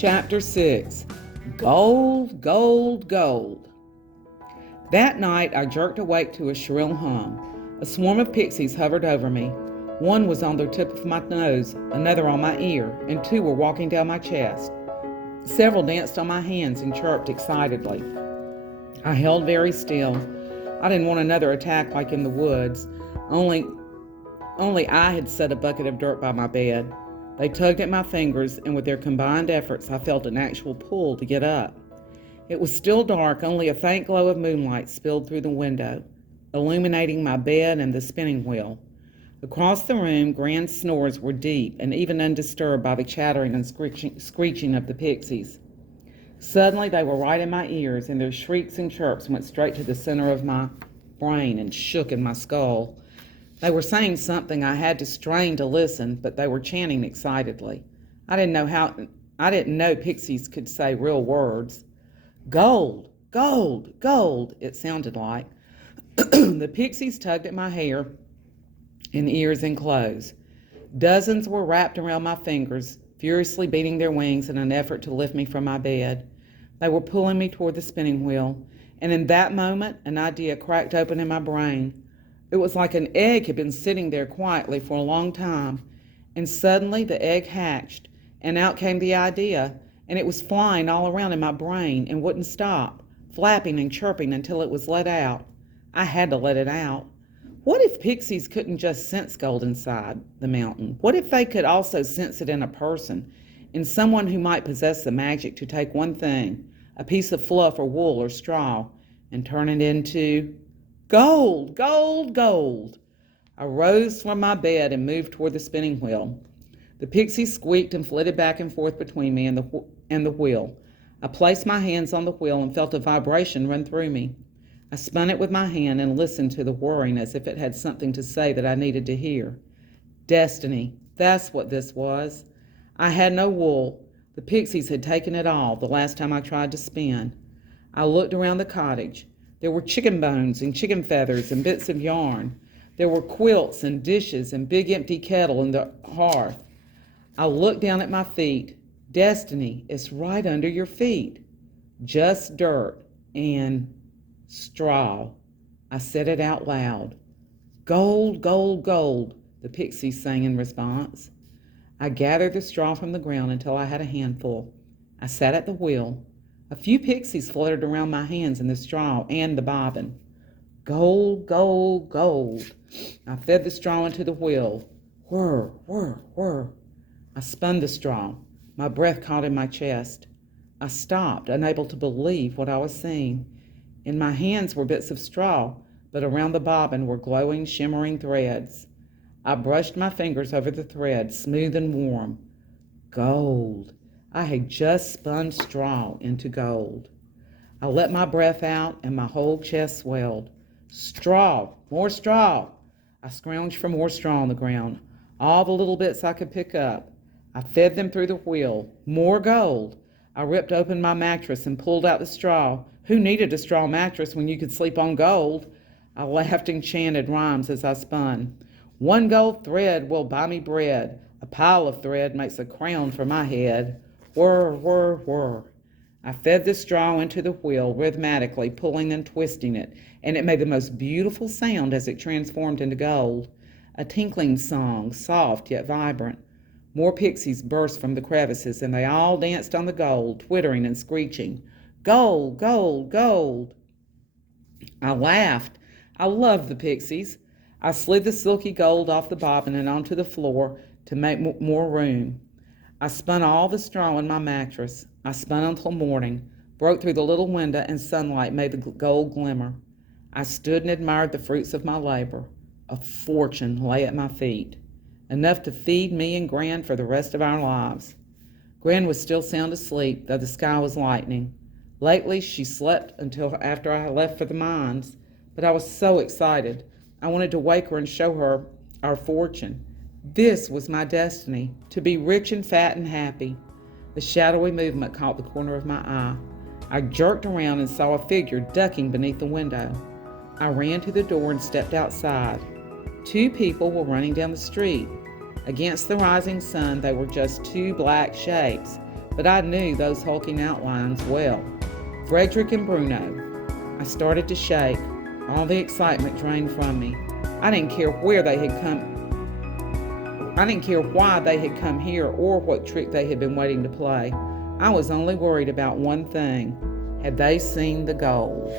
Chapter 6. Gold, Gold, Gold. That night I jerked awake to a shrill hum. A swarm of pixies hovered over me. One was on the tip of my nose, another on my ear, and two were walking down my chest. Several danced on my hands and chirped excitedly. I held very still. I didn't want another attack like in the woods. Only I had set a bucket of dirt by my bed. They tugged at my fingers, and with their combined efforts, I felt an actual pull to get up. It was still dark, only a faint glow of moonlight spilled through the window, illuminating my bed and the spinning wheel. Across the room, Gran's snores were deep and even undisturbed by the chattering and screeching of the pixies. Suddenly, they were right in my ears, and their shrieks and chirps went straight to the center of my brain and shook in my skull. They were saying something. I had to strain to listen, but they were chanting excitedly. I didn't know pixies could say real words. Gold, gold, gold, it sounded like. The pixies tugged at my hair and ears and clothes. Dozens were wrapped around my fingers, furiously beating their wings in an effort to lift me from my bed. They were pulling me toward the spinning wheel, and in that moment, an idea cracked open in my brain. It was like an egg had been sitting there quietly for a long time, and suddenly the egg hatched, and out came the idea, and it was flying all around in my brain and wouldn't stop, flapping and chirping until it was let out. I had to let it out. What if pixies couldn't just sense gold inside the mountain? What if they could also sense it in a person, in someone who might possess the magic to take one thing, a piece of fluff or wool or straw, and turn it into gold, gold, gold. I rose from my bed and moved toward the spinning wheel. The pixies squeaked and flitted back and forth between me and the wheel. I placed my hands on the wheel and felt a vibration run through me. I spun it with my hand and listened to the whirring as if it had something to say that I needed to hear. Destiny, that's what this was. I had no wool. The pixies had taken it all the last time I tried to spin. I looked around the cottage. There were chicken bones and chicken feathers and bits of yarn. There were quilts and dishes and big empty kettle in the hearth. I looked down at my feet. Destiny is right under your feet. Just dirt and straw. I said it out loud. Gold, gold, gold, the pixies sang in response. I gathered the straw from the ground until I had a handful. I sat at the wheel. A few pixies fluttered around my hands in the straw and the bobbin. Gold, gold, gold. I fed the straw into the wheel. Whir, whir, whir. I spun the straw. My breath caught in my chest. I stopped, unable to believe what I was seeing. In my hands were bits of straw, but around the bobbin were glowing, shimmering threads. I brushed my fingers over the threads, smooth and warm. Gold. I had just spun straw into gold. I let my breath out and my whole chest swelled. Straw, more straw. I scrounged for more straw on the ground, all the little bits I could pick up. I fed them through the wheel. More gold. I ripped open my mattress and pulled out the straw. Who needed a straw mattress when you could sleep on gold? I laughed and chanted rhymes as I spun. One gold thread will buy me bread. A pile of thread makes a crown for my head. Whir, whir, whir. I fed the straw into the wheel rhythmically, pulling and twisting it, and it made the most beautiful sound as it transformed into gold. A tinkling song, soft yet vibrant. More pixies burst from the crevices, and they all danced on the gold, twittering and screeching. Gold, gold, gold. I laughed. I loved the pixies. I slid the silky gold off the bobbin and onto the floor to make more room. I spun all the straw in my mattress. I spun until morning, broke through the little window, and sunlight made the gold glimmer. I stood and admired the fruits of my labor. A fortune lay at my feet, enough to feed me and Gran for the rest of our lives. Gran was still sound asleep, though the sky was lightening. Lately, she slept until after I left for the mines, but I was so excited. I wanted to wake her and show her our fortune. This was my destiny, to be rich and fat and happy. The shadowy movement caught the corner of my eye. I jerked around and saw a figure ducking beneath the window. I ran to the door and stepped outside. Two people were running down the street. Against the rising sun, they were just two black shapes, but I knew those hulking outlines well. Frederick and Bruno. I started to shake. All the excitement drained from me. I didn't care where they had come. I didn't care why they had come here or what trick they had been waiting to play. I was only worried about one thing. Had they seen the gold?